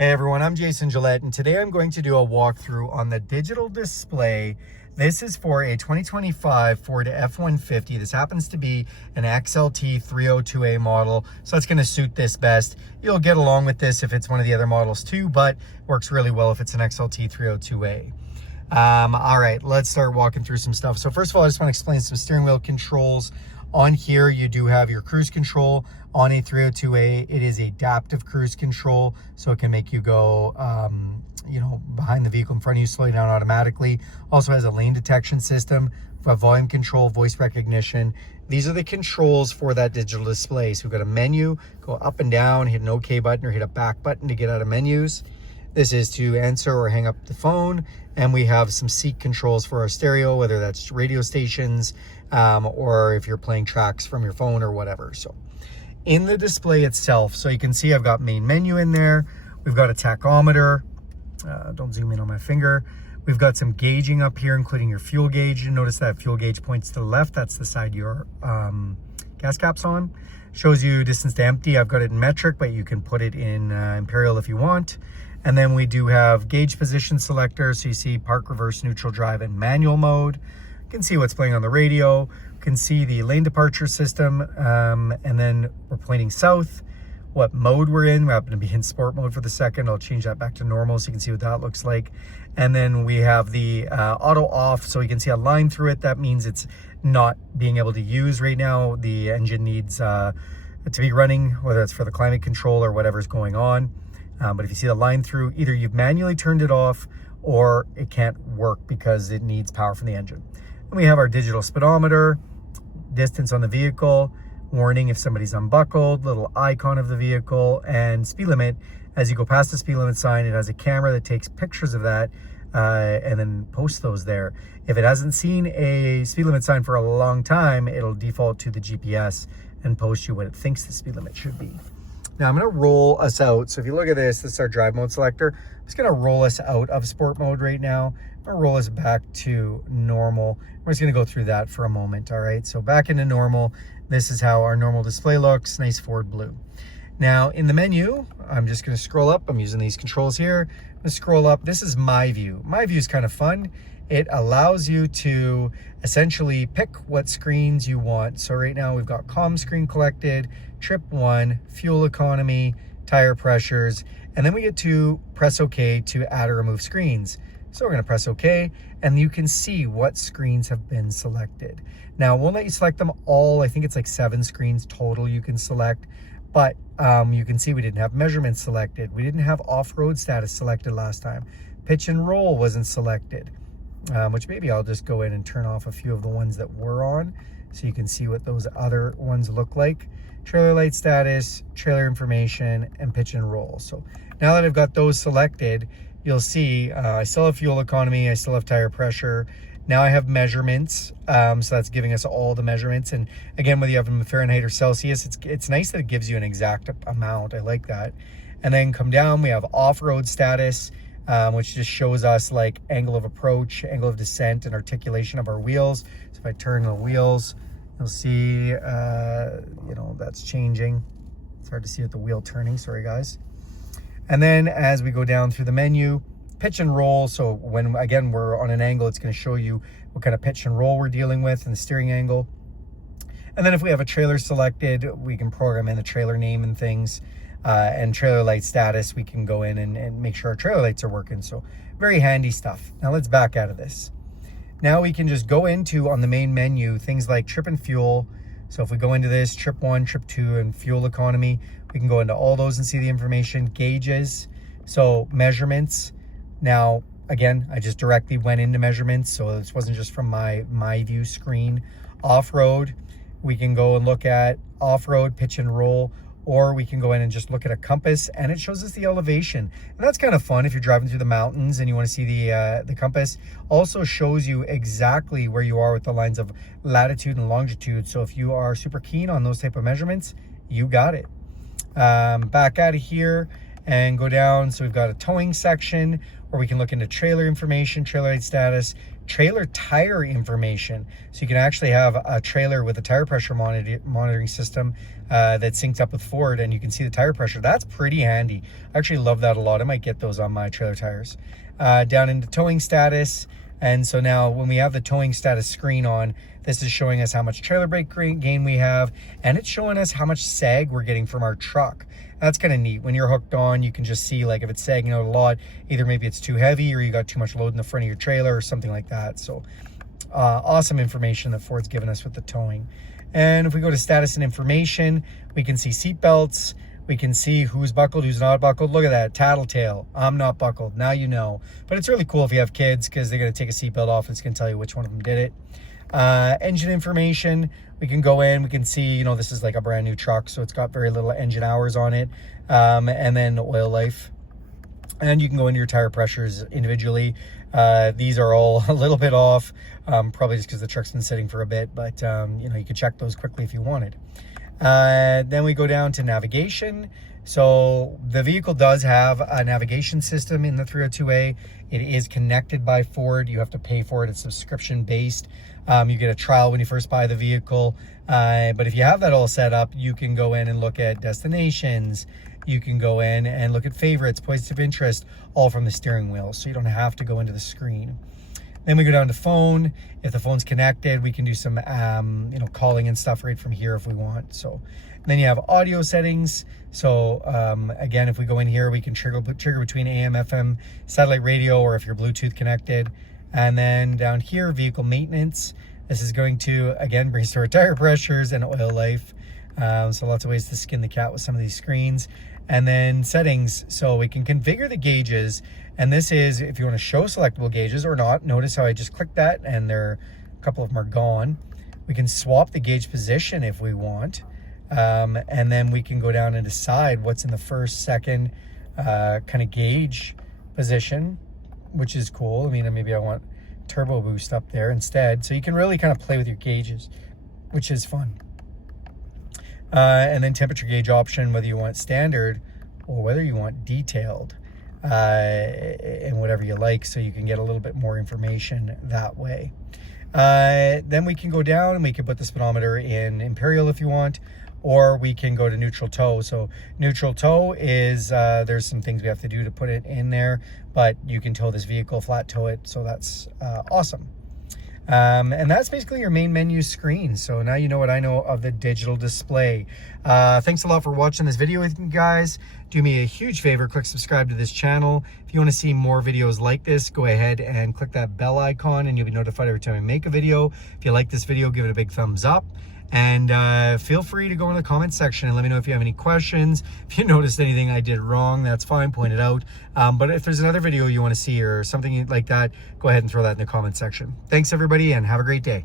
Hey everyone, I'm Jason Gillette, and today I'm going to do a walkthrough on the digital display. This is for a 2025 Ford F-150. This happens to be an XLT 302A model, so it's going to suit this best. You'll get along with this if it's one of the other models too, but works really well if it's an XLT 302A. All right, let's start walking through some stuff. So first of all, I just want to explain some steering wheel controls. On here, you do have your cruise control. On a 302A, it is adaptive cruise control, so it can make you go, behind the vehicle in front of you, slow down automatically. Also has a lane detection system, volume control, voice recognition. These are the controls for that digital display. So we've got a menu, go up and down, hit an OK button or hit a back button to get out of menus. This is to answer or hang up the phone. And we have some seat controls for our stereo, whether that's radio stations or if you're playing tracks from your phone or whatever. So in the display itself, so you can see I've got main menu in there. We've got a tachometer. Don't zoom in on my finger. We've got some gauging up here, including your fuel gauge. You notice that fuel gauge points to the left. That's the side your gas cap's on. Shows you distance to empty. I've got it in metric, but you can put it in imperial if you want. And then we do have gauge position selector. So you see park, reverse, neutral, drive, and manual mode. You can see what's playing on the radio. You can see the lane departure system. And then we're pointing south. What mode we're in. We happen to be in sport mode for the second. I'll change that back to normal so you can see what that looks like. And then we have the auto off. So you can see a line through it. That means it's not being able to use right now. The engine needs to be running, whether it's for the climate control or whatever's going on. But if you see the line through, either you've manually turned it off or it can't work because it needs power from the engine. And we have our digital speedometer, distance on the vehicle, warning if somebody's unbuckled, little icon of the vehicle, and speed limit. As you go past the speed limit sign, it has a camera that takes pictures of that and then posts those there. If it hasn't seen a speed limit sign for a long time, it'll default to the GPS and post you what it thinks the speed limit should be. Now I'm going to roll us out. So if you look at this is our drive mode selector. I'm just going to roll us out of sport mode right now. I'm going to roll us back to normal. We're just going to go through that for a moment. All right, so back into normal. This is how our normal display looks. Nice Ford blue. Now in the menu, I'm just going to scroll up. I'm using these controls here. I'm going to scroll up. This is my view. My view is kind of fun. It allows you to essentially pick what screens you want. So right now we've got comm screen collected, trip 1, fuel economy, tire pressures, and then we get to press OK to add or remove screens. So we're going to press OK, and you can see what screens have been selected. Now we'll let you select them all. I think it's like 7 screens total you can select, but you can see we didn't have measurements selected. We didn't have off-road status selected last time. Pitch and roll wasn't selected. Which maybe I'll just go in and turn off a few of the ones that were on so you can see what those other ones look like. Trailer light status, trailer information, and pitch and roll. So now that I've got those selected, you'll see I still have fuel economy, I still have tire pressure. Now I have measurements, so that's giving us all the measurements. And again, whether you have them in Fahrenheit or Celsius, it's nice that it gives you an exact amount. I like that. And then come down, we have off-road status, which just shows us like angle of approach, angle of descent, and articulation of our wheels. So if I turn the wheels, you'll see, that's changing. It's hard to see with the wheel turning, sorry guys. And then as we go down through the menu, pitch and roll. So when, again, we're on an angle, it's gonna show you what kind of pitch and roll we're dealing with and the steering angle. And then if we have a trailer selected, we can program in the trailer name and things. And trailer light status, we can go in and make sure our trailer lights are working. So very handy stuff. Now let's back out of this. Now we can just go into, on the main menu, things like trip and fuel. So if we go into this, trip 1, trip 2, and fuel economy, we can go into all those and see the information. Gauges, so measurements. Now, again, I just directly went into measurements, so this wasn't just from my view screen. Off-road, we can go and look at off-road, pitch and roll, or we can go in and just look at a compass, and it shows us the elevation. And that's kind of fun if you're driving through the mountains and you want to see the compass. Also shows you exactly where you are with the lines of latitude and longitude. So if you are super keen on those type of measurements, you got it. Back out of here, and go down. So we've got a towing section where we can look into trailer information, trailer height status, trailer tire information. So you can actually have a trailer with a tire pressure monitoring system that's synced up with Ford, and you can see the tire pressure. That's pretty handy. I actually love that a lot. I might get those on my trailer tires. Down into towing status. And so now when we have the towing status screen on, this is showing us how much trailer brake gain we have, and it's showing us how much sag we're getting from our truck. That's kind of neat. When you're hooked on, you can just see like if it's sagging out a lot, either maybe it's too heavy or you got too much load in the front of your trailer or something like that. So awesome information that Ford's given us with the towing. And if we go to status and information, we can see seat belts. We can see who's buckled, who's not buckled. Look at that, tattletale. I'm not buckled. Now you know. But it's really cool if you have kids because they're going to take a seatbelt off and it's going to tell you which one of them did it. Engine information. We can go in. We can see, you know, this is like a brand new truck, so it's got very little engine hours on it. And then oil life. And you can go into your tire pressures individually. These are all a little bit off, probably just because the truck's been sitting for a bit. But, you know, you could check those quickly if you wanted. Then we go down to navigation. So the vehicle does have a navigation system in the 302A. It is connected by Ford. You have to pay for it. It's subscription based. You get a trial when you first buy the vehicle. But if you have that all set up, you can go in and look at destinations. You can go in and look at favorites, points of interest, all from the steering wheel. So you don't have to go into the screen. Then we go down to phone. If the phone's connected, we can do some, you know, calling and stuff right from here if we want. So then you have audio settings. So again, if we go in here, we can trigger between AM, FM, satellite radio, or if you're Bluetooth connected. And then down here, vehicle maintenance. This is going to, again, restore tire pressures and oil life. So lots of ways to skin the cat with some of these screens. And then settings, so we can configure the gauges. And this is if you want to show selectable gauges or not. Notice how I just clicked that and a couple of them are gone. We can swap the gauge position if we want. And then we can go down and decide what's in the first, second kind of gauge position, which is cool. I mean, maybe I want turbo boost up there instead. So you can really kind of play with your gauges, which is fun. And then temperature gauge option, whether you want standard or whether you want detailed, and whatever you like, so you can get a little bit more information that way. Then we can go down and we can put the speedometer in Imperial if you want, or we can go to neutral tow. So neutral tow is, there's some things we have to do to put it in there, but you can tow this vehicle, flat tow it, so that's awesome. And that's basically your main menu screen. So now you know what I know of the digital display. Thanks a lot for watching this video with me, guys. Do me a huge favor, click subscribe to this channel. If you want to see more videos like this, go ahead and click that bell icon and you'll be notified every time I make a video. If you like this video, give it a big thumbs up. And feel free to go in the comment section and let me know if you have any questions. If you noticed anything I did wrong, that's fine, point it out. But if there's another video you want to see or something like that, go ahead and throw that in the comment section. Thanks everybody and have a great day.